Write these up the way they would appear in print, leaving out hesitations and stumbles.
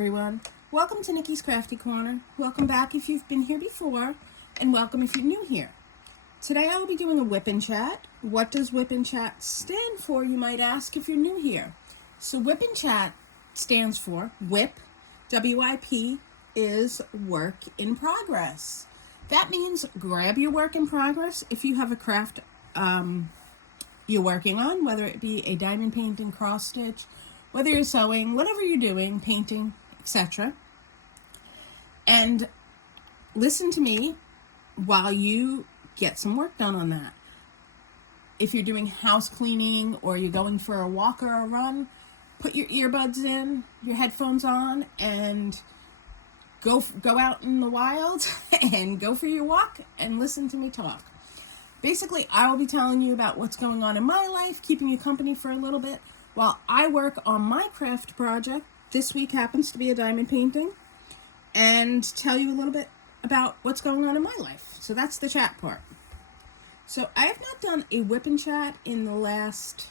everyone. Welcome to Nikki's Crafty Corner. Welcome back if you've been here before, and welcome if you're new here. Today I will be doing a Wip N Chat. What does Wip N Chat stand for, you might ask if you're new here? So Wip N Chat stands for WIP, W-I-P, is work in progress. That means grab your work in progress if you have a craft you're working on, whether it be a diamond painting, cross stitch, whether you're sewing, whatever you're doing, painting, etc. And listen to me while you get some work done on that. If you're doing house cleaning or you're going for a walk or a run, put your earbuds in, your headphones on, and go out in the wild and go for your walk and listen to me talk. Basically, I will be telling you about what's going on in my life, keeping you company for a little bit while I work on my craft project. This week happens to be a diamond painting, and tell you a little bit about what's going on in my life. So that's the chat part. So I have not done a Wip N Chat in the last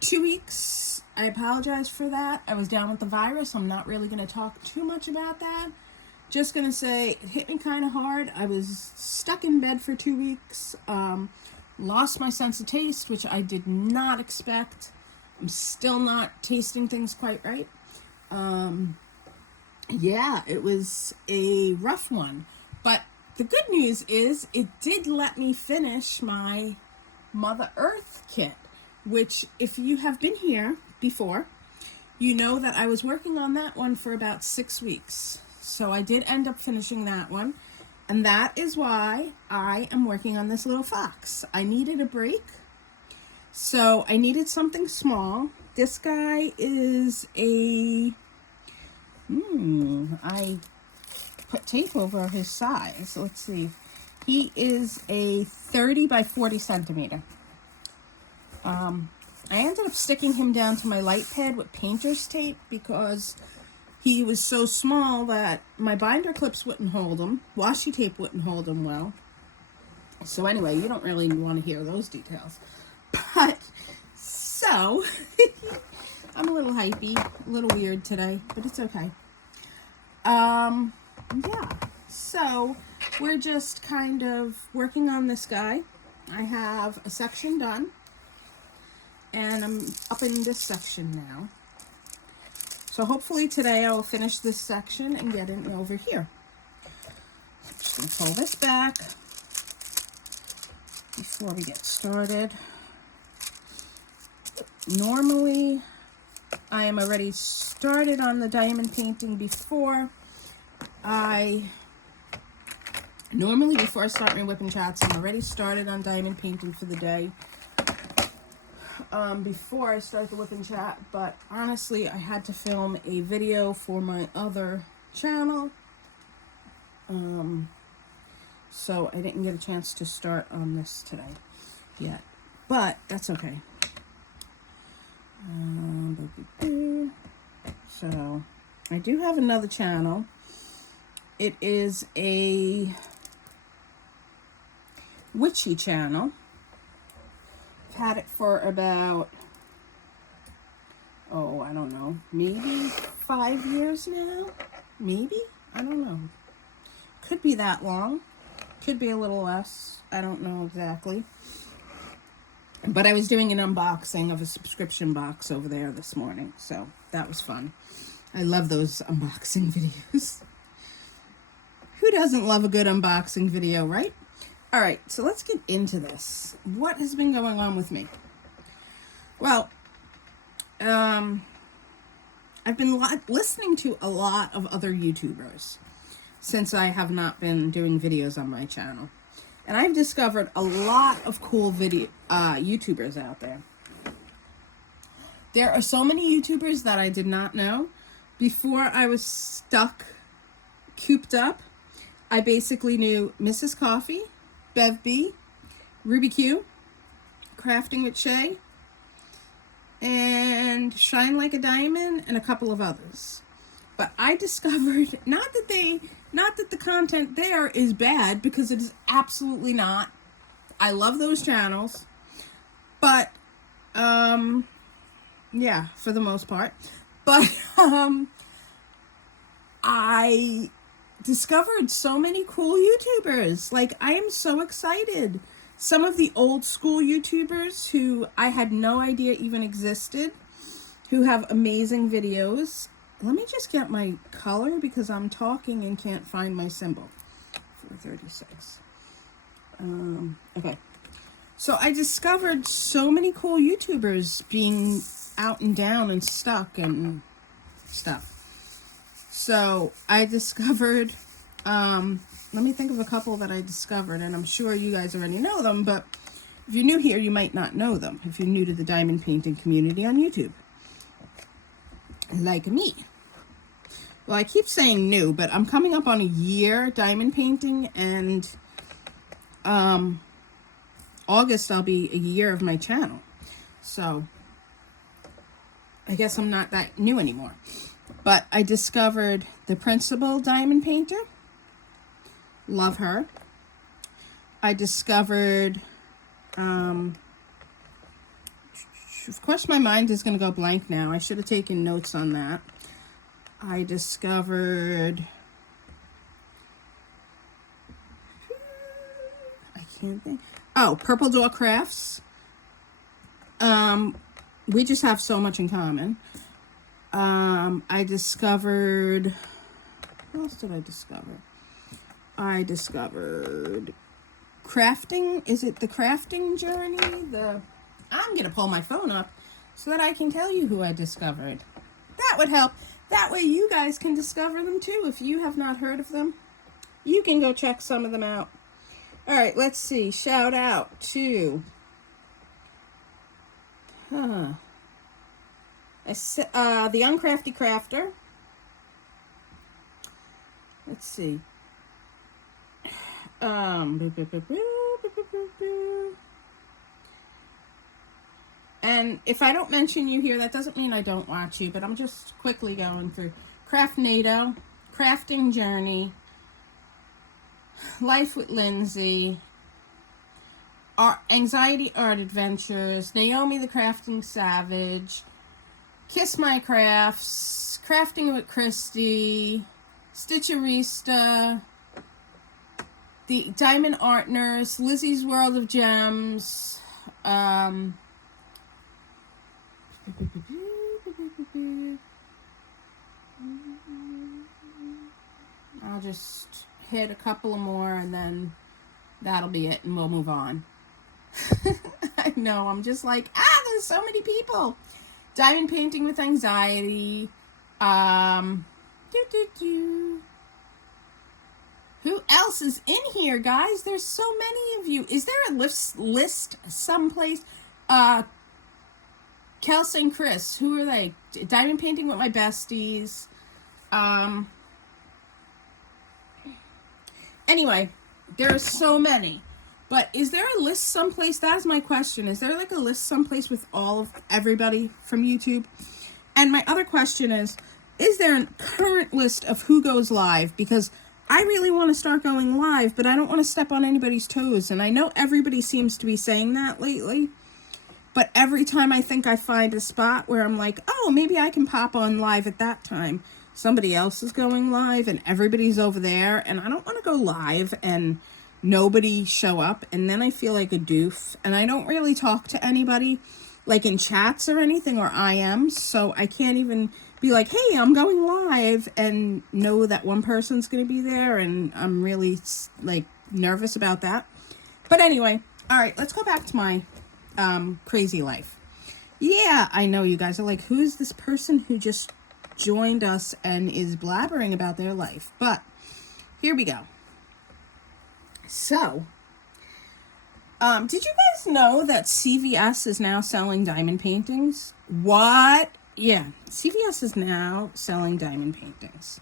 2 weeks. I apologize for that. I was down with the virus. I'm not really going to talk too much about that. Just going to say it hit me kind of hard. I was stuck in bed for 2 weeks. Lost my sense of taste, which I did not expect. I'm still not tasting things quite right. Yeah, it was a rough one. But the good news is it did let me finish my Mother Earth kit, which if you have been here before, you know that I was working on that one for about 6 weeks. So I did end up finishing that one. And that is why I am working on this little fox. I needed a break. So I needed something small. This guy is a... I put tape over his size. Let's see. He is a 30 by 40 centimeter. I ended up sticking him down to my light pad with painter's tape because he was so small that my binder clips wouldn't hold him. Washi tape wouldn't hold him well. So anyway, you don't really want to hear those details. But, so, I'm a little hypey, a little weird today, but it's okay. Yeah, so we're just kind of working on this guy. I have a section done, and I'm up in this section now. So hopefully today I will finish this section and get in over here. I'm just going to pull this back before we get started. Normally, I am already started on the diamond painting before I start my Wip N Chats, I'm already started on diamond painting for the day. Before I start the Wip N Chat, but honestly, I had to film a video for my other channel. So I didn't get a chance to start on this today yet, but that's okay. So I do have another channel. It is a witchy channel. I've had it for about, I don't know, maybe 5 years now? Maybe? I don't know. Could be that long. Could be a little less. I don't know exactly. But I was doing an unboxing of a subscription box over there this morning, so that was fun. I love those unboxing videos. Who doesn't love a good unboxing video, right? All right, so let's get into this. What has been going on with me? Well, I've been listening to a lot of other YouTubers since I have not been doing videos on my channel. And I've discovered a lot of cool YouTubers out there. There are so many YouTubers that I did not know. Before I was cooped up, I basically knew Mrs. Coffee, Bev B, Ruby Q, Crafting with Shay, and Shine Like a Diamond, and a couple of others. But I discovered, not that the content there is bad, because it is absolutely not. I love those channels. But, yeah, for the most part. But, I discovered so many cool YouTubers. Like, I am so excited. Some of the old school YouTubers who I had no idea even existed, who have amazing videos. Let me just get my color because I'm talking and can't find my symbol. 436. Okay. So I discovered so many cool YouTubers being out and down and stuck and stuff. So I discovered, let me think of a couple that I discovered, and I'm sure you guys already know them, but if you're new here, you might not know them, if you're new to the diamond painting community on YouTube. Like me. Well, I keep saying new, but I'm coming up on a year diamond painting, and August I'll be a year of my channel. So I guess I'm not that new anymore. But I discovered the Principal Diamond Painter. Love her. I discovered, of course my mind is going to go blank now. I should have taken notes on that. I discovered, I can't think. Oh, Purple Door Crafts. We just have so much in common. I discovered, what else did I discover? I discovered crafting. Is it the crafting journey? I'm going to pull my phone up so that I can tell you who I discovered. That would help. That way you guys can discover them too. If you have not heard of them, you can go check some of them out. All right, let's see. Shout out to the Uncrafty Crafter. Let's see. And if I don't mention you here, that doesn't mean I don't watch you, but I'm just quickly going through Craftnado, Crafting Journey, Life with Lindsay, Anxiety Art Adventures, Naomi the Crafting Savage, Kiss My Crafts, Crafting with Christy, Stitcherista, the Diamond Art Nurse, Lizzie's World of Gems, I'll just hit a couple of more and then that'll be it and we'll move on. I know, I'm just like, there's so many people. Diamond Painting with Anxiety. Who else is in here, guys? There's so many of you. Is there a list someplace? Kelsey and Chris, who are they? Diamond Painting with My Besties. Anyway, there are so many. But is there a list someplace? That is my question. Is there like a list someplace with all of everybody from YouTube? And my other question is there a current list of who goes live? Because I really want to start going live, but I don't want to step on anybody's toes. And I know everybody seems to be saying that lately. But every time I think I find a spot where I'm like, oh, maybe I can pop on live at that time, somebody else is going live and everybody's over there. And I don't want to go live and nobody show up. And then I feel like a doof. And I don't really talk to anybody like in chats or anything or IMs. So I can't even be like, hey, I'm going live and know that one person's going to be there. And I'm really like nervous about that. But anyway, all right, let's go back to my crazy life. Yeah, I know you guys are like, who's this person who just joined us and is blabbering about their life? But here we go. So, did you guys know that CVS is now selling diamond paintings? What? Yeah, CVS is now selling diamond paintings.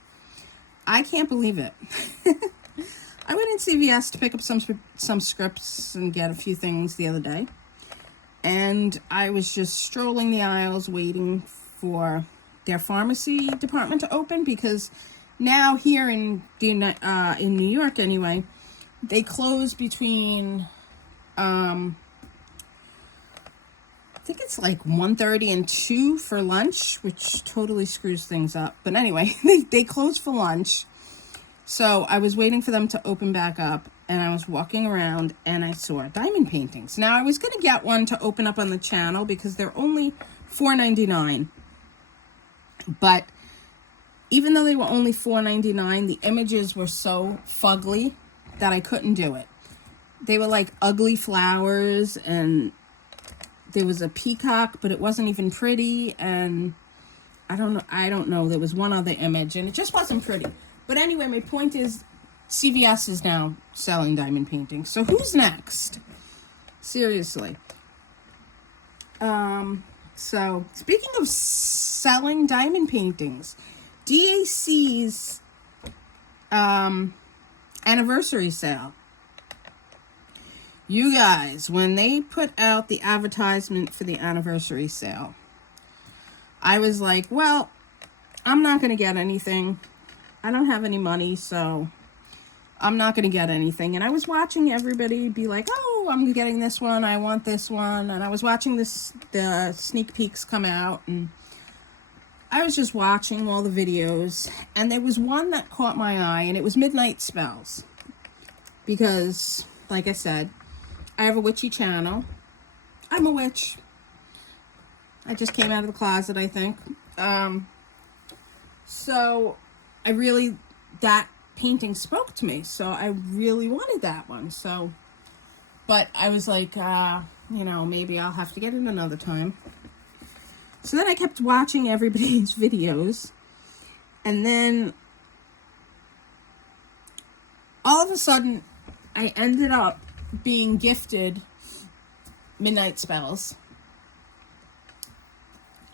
I can't believe it. I went in CVS to pick up some scripts and get a few things the other day. And I was just strolling the aisles waiting for their pharmacy department to open, because now here in New York anyway, they close between think it's like 1:30 and 2 for lunch, which totally screws things up. But anyway, they closed for lunch. So I was waiting for them to open back up, and I was walking around and I saw diamond paintings. Now I was going to get one to open up on the channel because they're only $4.99. But even though they were only $4.99, the images were so fugly that I couldn't do it. They were like ugly flowers, and there was a peacock, but it wasn't even pretty, and I don't know, there was one other image, and it just wasn't pretty. But anyway, my point is, CVS is now selling diamond paintings. So who's next? Seriously. So speaking of selling diamond paintings, DAC's anniversary sale. You guys, when they put out the advertisement for the anniversary sale, I was like, well, I'm not going to get anything. I don't have any money, so I'm not going to get anything. And I was watching everybody be like, oh, I'm getting this one. I want this one. And I was watching the sneak peeks come out, and I was just watching all the videos. And there was one that caught my eye, and it was Midnight Spells. Because, like I said, I have a witchy channel. I'm a witch. I just came out of the closet, I think. So that painting spoke to me. So I really wanted that one. So, but I was like, maybe I'll have to get it another time. So then I kept watching everybody's videos. And then all of a sudden, I ended up being gifted Midnight Spells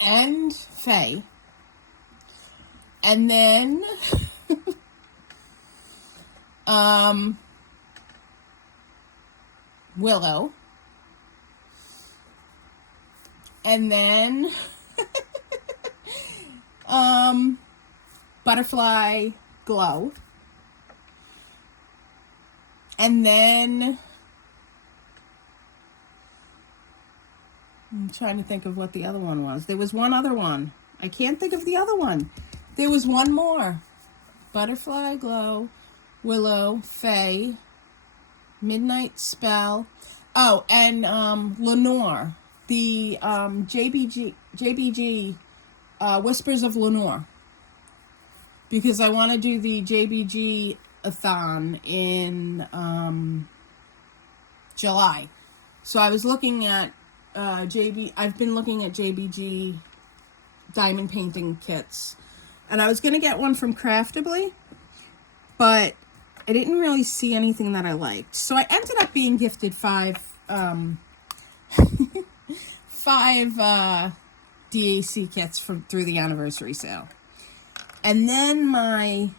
and Fae, and then Willow, and then Butterfly Glow, and then I'm trying to think of what the other one was. There was one other one. I can't think of the other one. There was one more. Butterfly Glow, Willow, Fae, Midnight Spell. Oh, and Lenore. The JBG Whispers of Lenore. Because I want to do the JBG-a-thon in July. So I was looking at I've been looking at JBG diamond painting kits, and I was going to get one from Crafty, but I didn't really see anything that I liked. So I ended up being gifted five DAC kits through the anniversary sale. And then my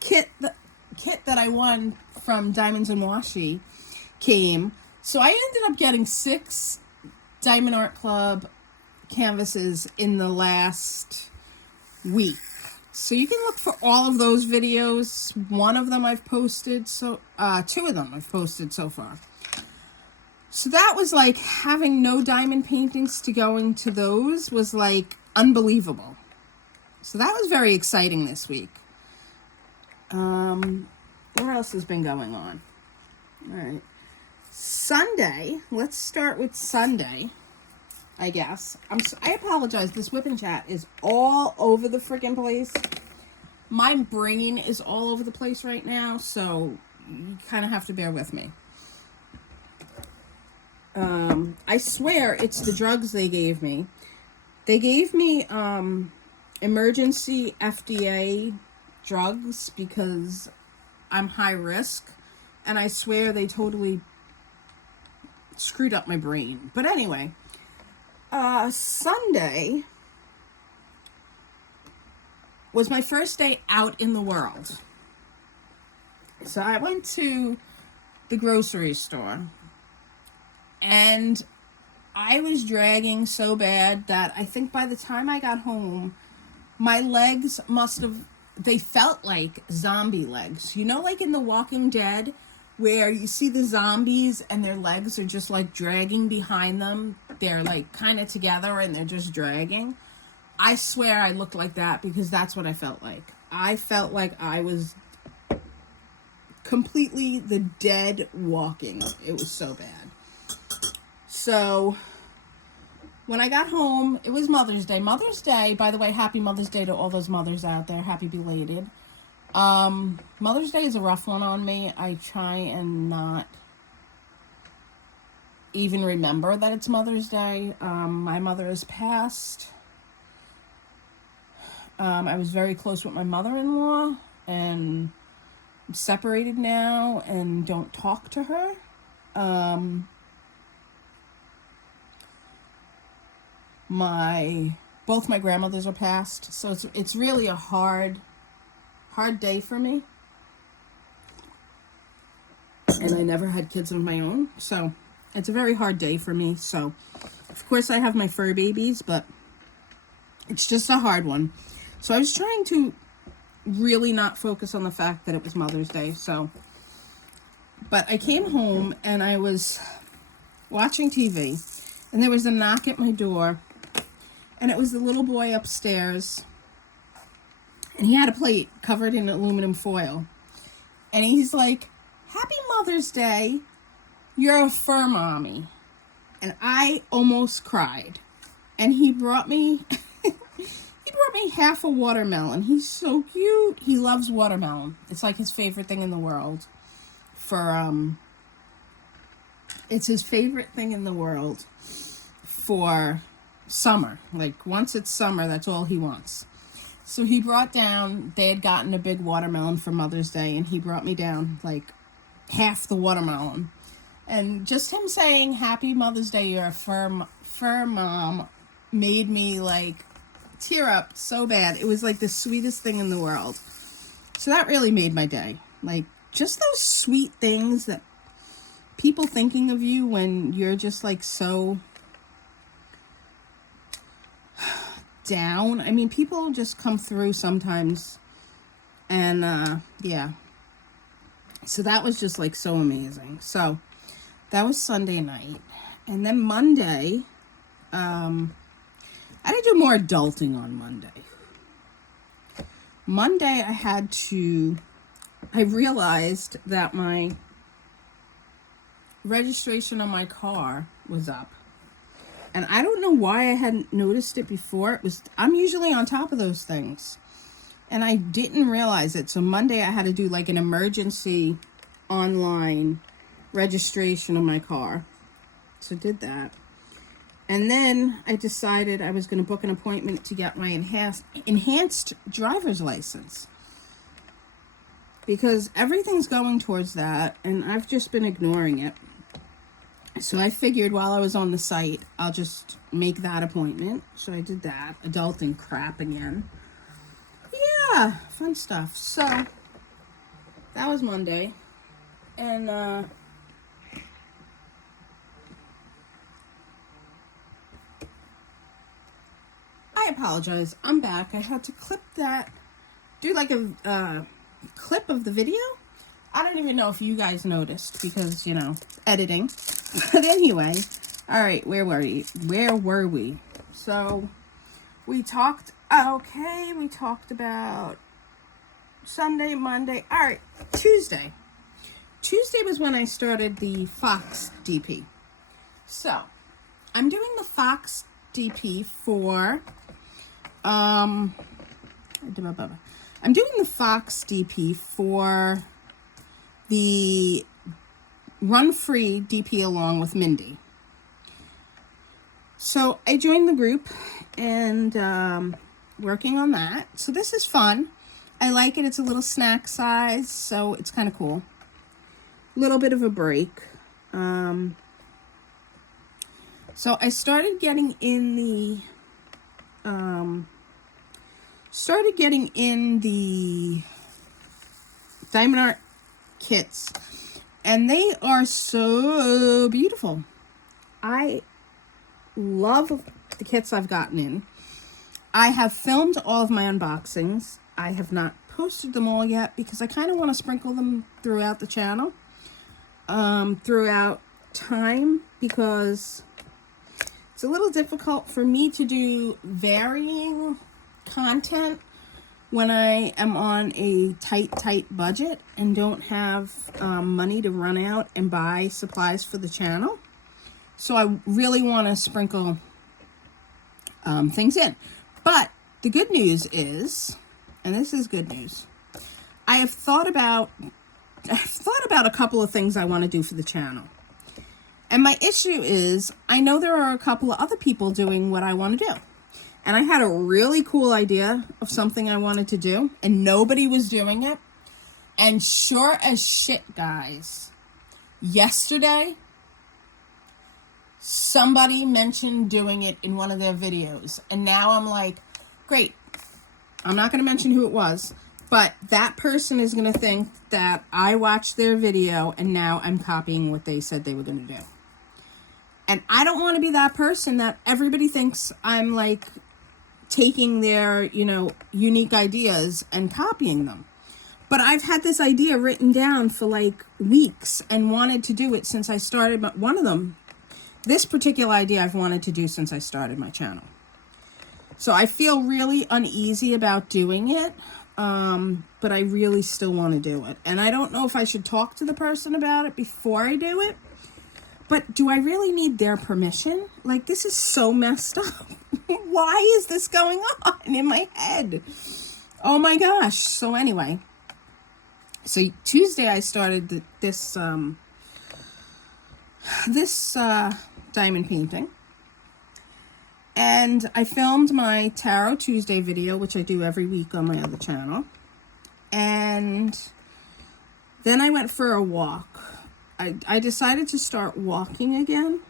kit that I won from Diamonds and Washi came. So I ended up getting 6 Diamond Art Club canvases in the last week. So you can look for all of those videos. One of them I've posted, 2 of them I've posted so far. So that was like, having no diamond paintings to go into those was like unbelievable. So that was very exciting this week. What else has been going on? All right. Sunday. Let's start with Sunday, I guess. I apologize. This Wip N Chat is all over the freaking place. My brain is all over the place right now, so you kind of have to bear with me. I swear it's the drugs they gave me. They gave me emergency FDA drugs because I'm high risk, and I swear they totally screwed up my brain. But anyway, Sunday was my first day out in the world. So I went to the grocery store, and I was dragging so bad that I think by the time I got home, my legs they felt like zombie legs. You know, like in The Walking Dead, where you see the zombies and their legs are just like dragging behind them. They're like kind of together and they're just dragging. I swear I looked like that because that's what I felt like. I felt like I was completely the dead walking. It was so bad. So when I got home, it was Mother's Day. Mother's Day, by the way, happy Mother's Day to all those mothers out there. Happy belated. Mother's Day is a rough one on me. I try and not even remember that it's Mother's Day. My mother has passed. I was very close with my mother-in-law, and I'm separated now and don't talk to her. Both my grandmothers are passed, so it's really a hard day for me. And I never had kids of my own, so it's a very hard day for me. So, of course, I have my fur babies, but it's just a hard one. So I was trying to really not focus on the fact that it was Mother's Day. But I came home and I was watching TV, and there was a knock at my door, and it was the little boy upstairs, and he had a plate covered in aluminum foil, and he's like, "Happy Mother's Day, you're a fur mommy." And I almost cried. And he brought me half a watermelon. He's so cute. He loves watermelon. It's like his favorite thing in the world. It's his favorite thing in the world for summer. Like, once it's summer, that's all he wants. So he brought down, they had gotten a big watermelon for Mother's Day, and he brought me down like half the watermelon. And just him saying, "Happy Mother's Day, you're a fur mom," made me like tear up so bad. It was like the sweetest thing in the world. So that really made my day. Like, just those sweet things that people thinking of you when you're just like so down. I mean, people just come through sometimes. And yeah. So that was just like so amazing. So that was Sunday night. And then Monday, I had to do more adulting on Monday. Monday, I realized that my registration on my car was up. And I don't know why I hadn't noticed it before. I'm usually on top of those things. And I didn't realize it. So Monday, I had to do like an emergency online registration of my car. So I did that. And then I decided I was going to book an appointment to get my enhanced driver's license. Because everything's going towards that, and I've just been ignoring it. So I figured while I was on the site, I'll just make that appointment. So I did that. Adulting crap again. Yeah, fun stuff. So that was Monday. And I apologize. I'm back. I had to do like a clip of the video. I don't even know if you guys noticed because, editing. But anyway, all right, where were we? So we talked about Sunday, Monday. All right, Tuesday. Tuesday was when I started the Fox DP. So I'm doing the Fox DP for I'm doing the Fox DP for the Run Free DP along with Mindy. So I joined the group and working on that. So this is fun. I like it. It's a little snack size, so it's kind of cool. Little bit of a break. So I started getting in the Diamond Art kits, and they are so beautiful. I love the kits I've gotten in. I have filmed all of my unboxings. I have not posted them all yet because I kind of want to sprinkle them throughout the channel. throughout time because it's a little difficult for me to do varying content when I am on a tight budget and don't have money to run out and buy supplies for the channel. So I really want to sprinkle things in. But the good news is, and this is good news, I've thought about a couple of things I want to do for the channel. And my issue is, I know there are a couple of other people doing what I want to do. And I had a really cool idea of something I wanted to do, and nobody was doing it. And sure as shit, guys, yesterday, somebody mentioned doing it in one of their videos. And now I'm like, great. I'm not going to mention who it was, but that person is going to think that I watched their video and now I'm copying what they said they were going to do. And I don't want to be that person that everybody thinks I'm like taking their, unique ideas and copying them. But I've had this idea written down for like weeks and wanted to do it since I started one of them. This particular idea I've wanted to do since I started my channel. So I feel really uneasy about doing it, but I really still want to do it. And I don't know if I should talk to the person about it before I do it. But do I really need their permission? Like, this is so messed up. Why is this going on in my head? Oh my gosh. So anyway, so Tuesday I started this diamond painting. And I filmed my Tarot Tuesday video, which I do every week on my other channel. And then I went for a walk. I decided to start walking again.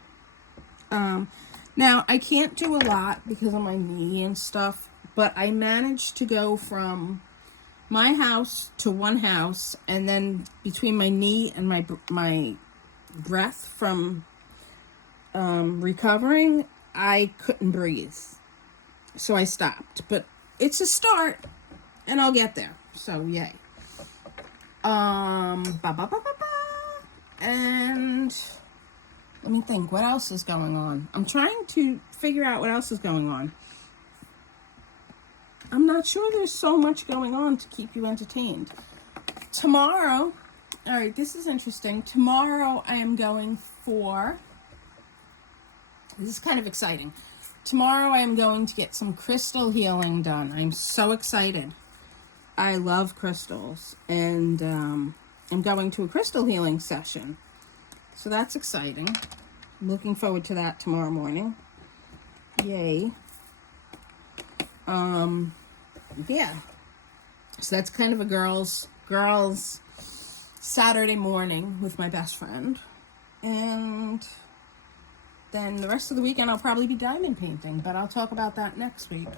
Now, I can't do a lot because of my knee and stuff, but I managed to go from my house to one house, and then between my knee and my breath from recovering, I couldn't breathe. So I stopped. But it's a start, and I'll get there. So, yay. And let me think, what else is going on? I'm trying to figure out what else is going on. I'm not sure, there's so much going on to keep you entertained. Tomorrow, all right, this is interesting. Tomorrow I am going for, this is kind of exciting. Tomorrow I am going to get some crystal healing done. I'm so excited. I love crystals, and I'm going to a crystal healing session. So that's exciting. I'm looking forward to that tomorrow morning. Yay. Yeah. So that's kind of a girls Saturday morning with my best friend. And then the rest of the weekend I'll probably be diamond painting, but I'll talk about that next week.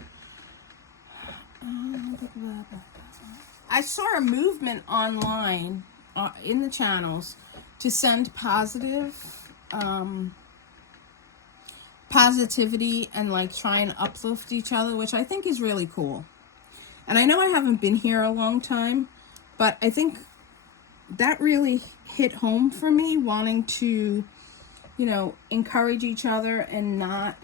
I saw a movement online in the channels to send positivity and like try and uplift each other, which I think is really cool. And I know I haven't been here a long time, but I think that really hit home for me, wanting to, encourage each other and not,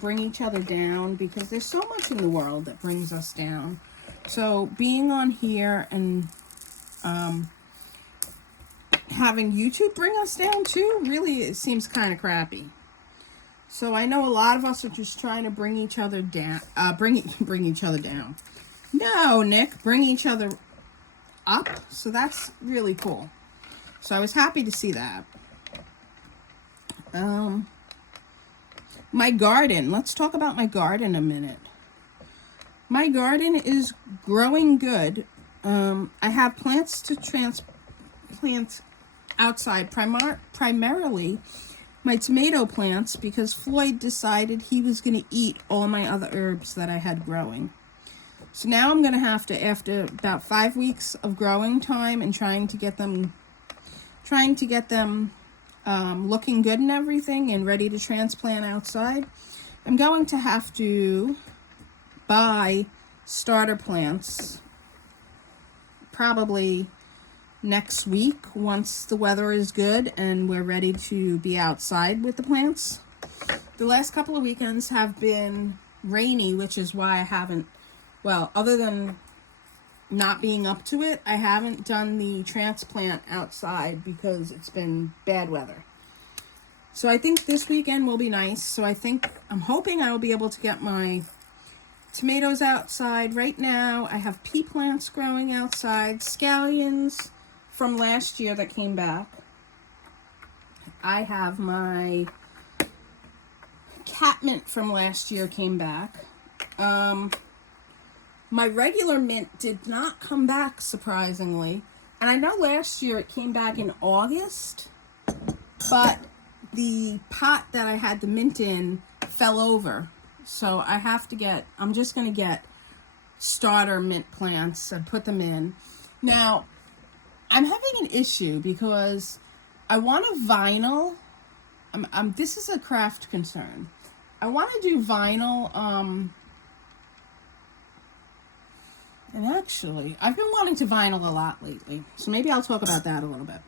bring each other down, because there's so much in the world that brings us down. So being on here and having YouTube bring us down too, really, it seems kind of crappy. So I know a lot of us are just trying to bring each other down, bring each other down. No, Nick, bring each other up. So that's really cool. So I was happy to see that. My garden. Let's talk about my garden a minute. My garden is growing good. I have plants to transplant outside, primarily my tomato plants, because Floyd decided he was going to eat all my other herbs that I had growing. So now I'm going to have to, after about 5 weeks of growing time and trying to get them looking good and everything and ready to transplant outside, I'm going to have to buy starter plants, probably next week once the weather is good and we're ready to be outside with the plants. The last couple of weekends have been rainy, which is why I haven't, well, other than not being up to it, I haven't done the transplant outside because it's been bad weather. So I think this weekend will be nice. So I'm hoping I will be able to get my tomatoes outside. Right now I have pea plants growing outside, scallions from last year that came back. I have my catmint from last year came back. My regular mint did not come back, surprisingly. And I know last year it came back in August, but the pot that I had the mint in fell over. So I'm just going to get starter mint plants and put them in. Now, I'm having an issue because I want to vinyl. This is a craft concern. I want to do vinyl, and actually, I've been wanting to vinyl a lot lately. So maybe I'll talk about that a little bit.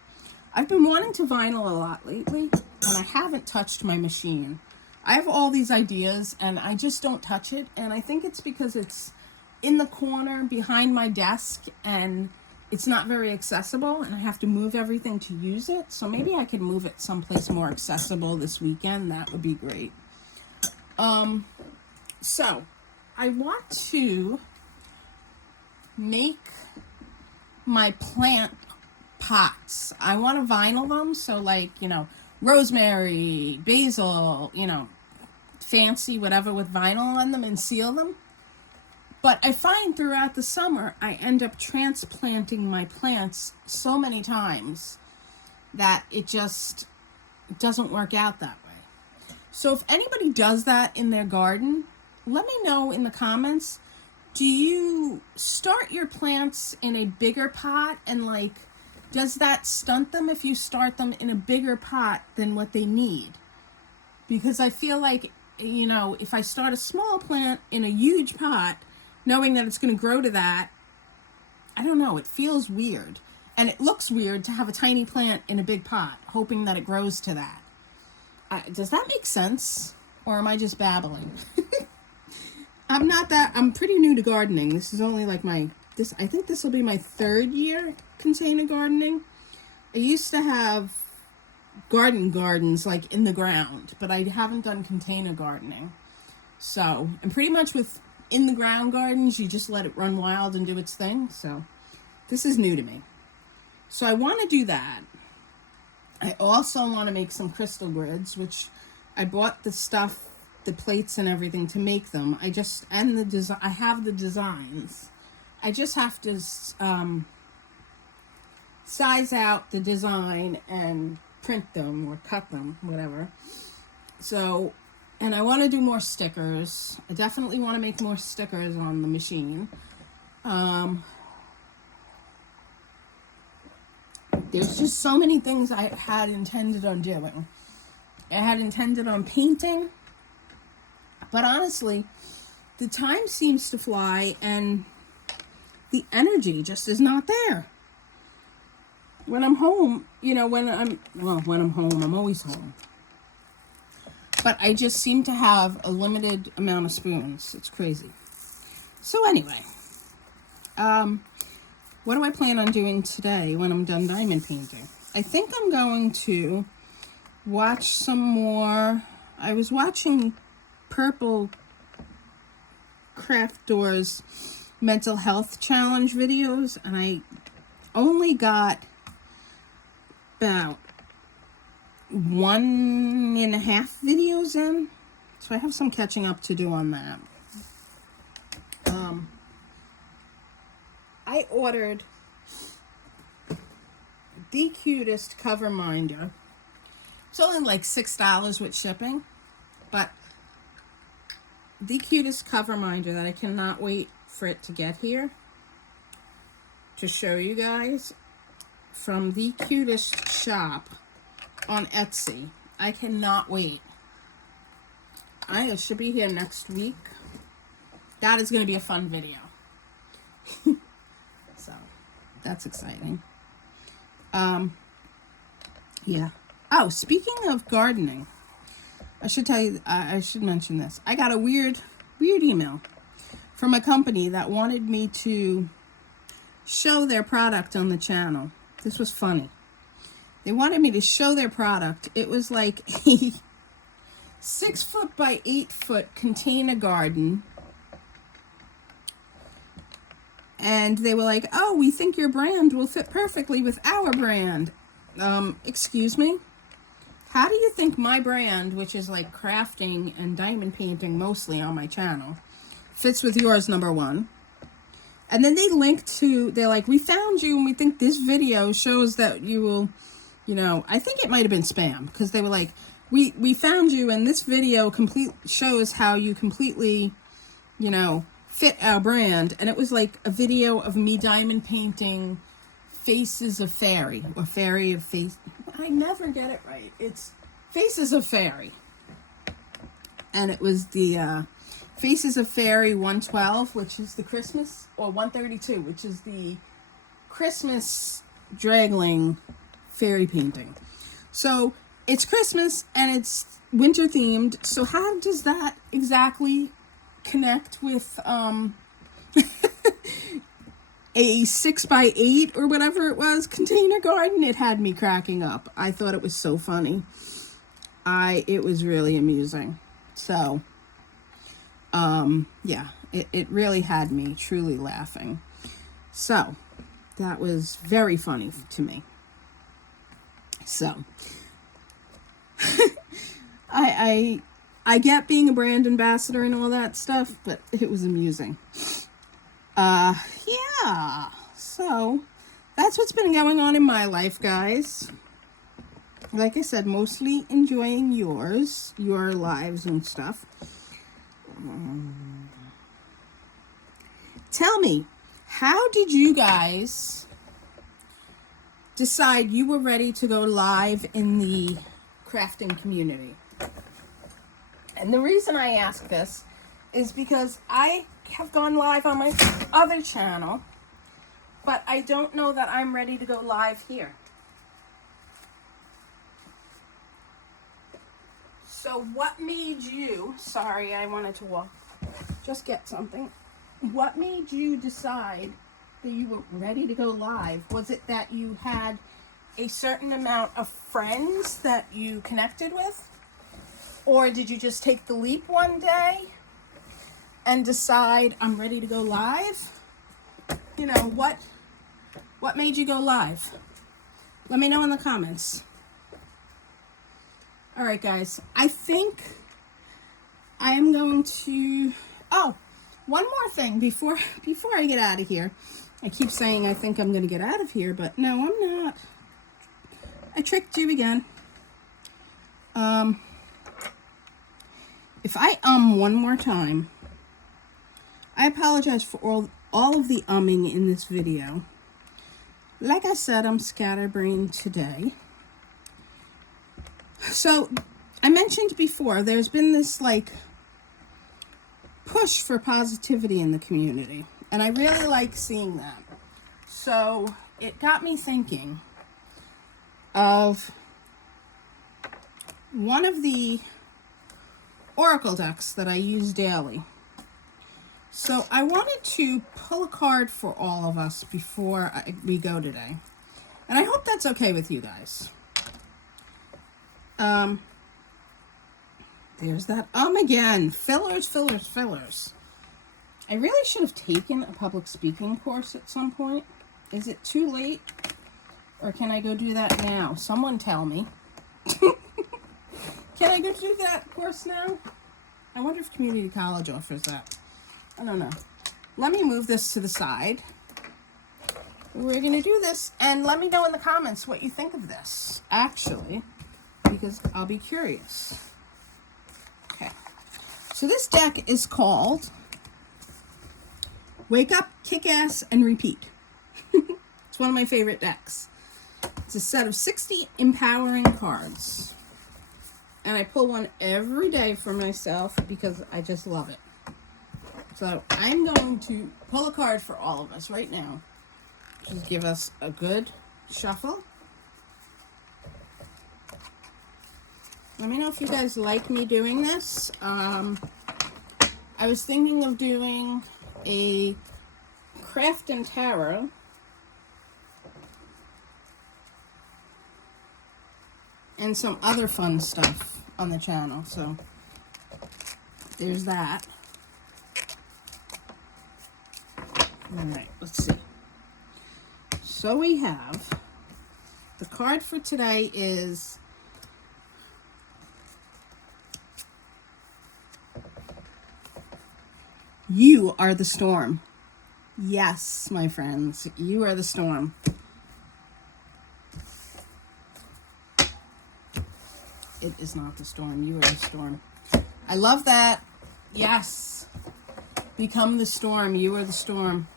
I've been wanting to vinyl a lot lately, and I haven't touched my machine. I have all these ideas, and I just don't touch it. And I think it's because it's in the corner behind my desk, and it's not very accessible, and I have to move everything to use it. So maybe I could move it someplace more accessible this weekend. That would be great. So I want to make my plant pots. I want to vinyl them. So like, rosemary, basil, fancy whatever with vinyl on them and seal them. But I find throughout the summer, I end up transplanting my plants so many times that it just doesn't work out that way. So if anybody does that in their garden, let me know in the comments. Do you start your plants in a bigger pot, and does that stunt them if you start them in a bigger pot than what they need? Because I feel like, if I start a small plant in a huge pot, knowing that it's going to grow to that, I don't know, it feels weird. And it looks weird to have a tiny plant in a big pot, hoping that it grows to that. Does that make sense? Or am I just babbling? I'm pretty new to gardening. This is only I think this will be my 3rd year container gardening. I used to have gardens in the ground, but I haven't done container gardening. So, and pretty much with in the ground gardens, you just let it run wild and do its thing. So this is new to me. So I want to do that. I also want to make some crystal grids, which I bought the stuff, the plates and everything to make them. I have the designs. I just have to size out the design and print them or cut them, whatever. So, and I want to do more stickers. I definitely want to make more stickers on the machine. There's just so many things I had intended on doing. I had intended on painting, but honestly, the time seems to fly and the energy just is not there. When I'm home, when I'm home, I'm always home. But I just seem to have a limited amount of spoons. It's crazy. So anyway, what do I plan on doing today when I'm done diamond painting? I think I'm going to watch some more. I was watching Purple Craft Door's mental health challenge videos, and I only got about 1.5 videos in, so I have some catching up to do on that. I ordered the cutest cover minder. It's only $6 with shipping, but the cutest cover minder that I cannot wait for it to get here to show you guys, from the cutest shop on Etsy. I cannot wait. It should be here next week. That is going to be a fun video. So, that's exciting. Yeah. Oh, speaking of gardening, I should tell you, I should mention this. I got a weird email from a company that wanted me to show their product on the channel. This was funny. They wanted me to show their product. It was like a 6 foot by 8 foot container garden. And they were like, oh, we think your brand will fit perfectly with our brand. Excuse me? How do you think my brand, which is like crafting and diamond painting mostly on my channel, fits with yours, number one? And then they linked to, they're like, we found you and we think this video shows that you will, I think it might have been spam, because they were like, we found you and this video shows how you completely, fit our brand. And it was like a video of me diamond painting Faces of Fairy, or Fairy of Face. I never get it right. It's Faces of Fairy. And it was the Faces of Fairy 112, which is the Christmas, or 132, which is the Christmas dragling fairy painting. So it's Christmas and it's winter themed. So how does that exactly connect with a 6 by 8 or whatever it was container garden? It had me cracking up. I thought it was so funny. It was really amusing. So, yeah, it really had me truly laughing. So, that was very funny to me. So, I get being a brand ambassador and all that stuff, but it was amusing. Yeah, so that's what's been going on in my life, guys. Like I said, mostly enjoying your lives and stuff. Tell me, how did you guys decide you were ready to go live in the crafting community? And the reason I ask this is because I have gone live on my other channel, but I don't know that I'm ready to go live here. So what made you, sorry, I wanted to just get something. What made you decide that you were ready to go live? Was it that you had a certain amount of friends that you connected with? Or did you just take the leap one day and decide, I'm ready to go live? What made you go live? Let me know in the comments. All right, guys. I think I am going to... Oh, one more thing before I get out of here. I keep saying I think I'm going to get out of here, but no, I'm not. I tricked you again. If I one more time, I apologize for all of the umming in this video. Like I said, I'm scatterbrained today. So, I mentioned before, there's been this, push for positivity in the community. And I really like seeing that. So, it got me thinking of one of the oracle decks that I use daily. So I wanted to pull a card for all of us before we go today. And I hope that's okay with you guys. There's that again. Fillers. I really should have taken a public speaking course at some point. Is it too late? Or can I go do that now? Someone tell me. Can I go do that course now? I wonder if community college offers that. I don't know. Let me move this to the side. We're going to do this, and let me know in the comments what you think of this, actually, because I'll be curious. Okay. So this deck is called Wake Up, Kick Ass, and Repeat. It's one of my favorite decks. It's a set of 60 empowering cards. And I pull one every day for myself because I just love it. So I'm going to pull a card for all of us right now. Just give us a good shuffle. Let me know if you guys like me doing this. I was thinking of doing a Craft and Tarot. And some other fun stuff on the channel. So there's that. Alright, let's see. So we have, the card for today is You Are the Storm. Yes, my friends, you are the storm. It is not the storm. You are the storm. I love that. Yes. Become the storm. You are the storm.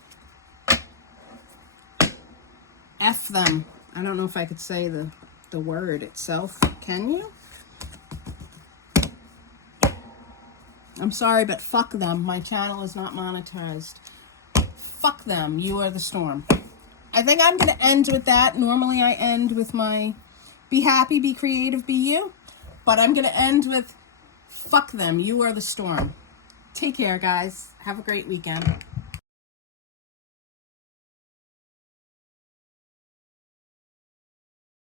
F them. I don't know if I could say the word itself. Can you? I'm sorry, but fuck them. My channel is not monetized. Fuck them. You are the storm. I think I'm going to end with that. Normally I end with my be happy, be creative, be you. But I'm going to end with fuck them. You are the storm. Take care, guys. Have a great weekend.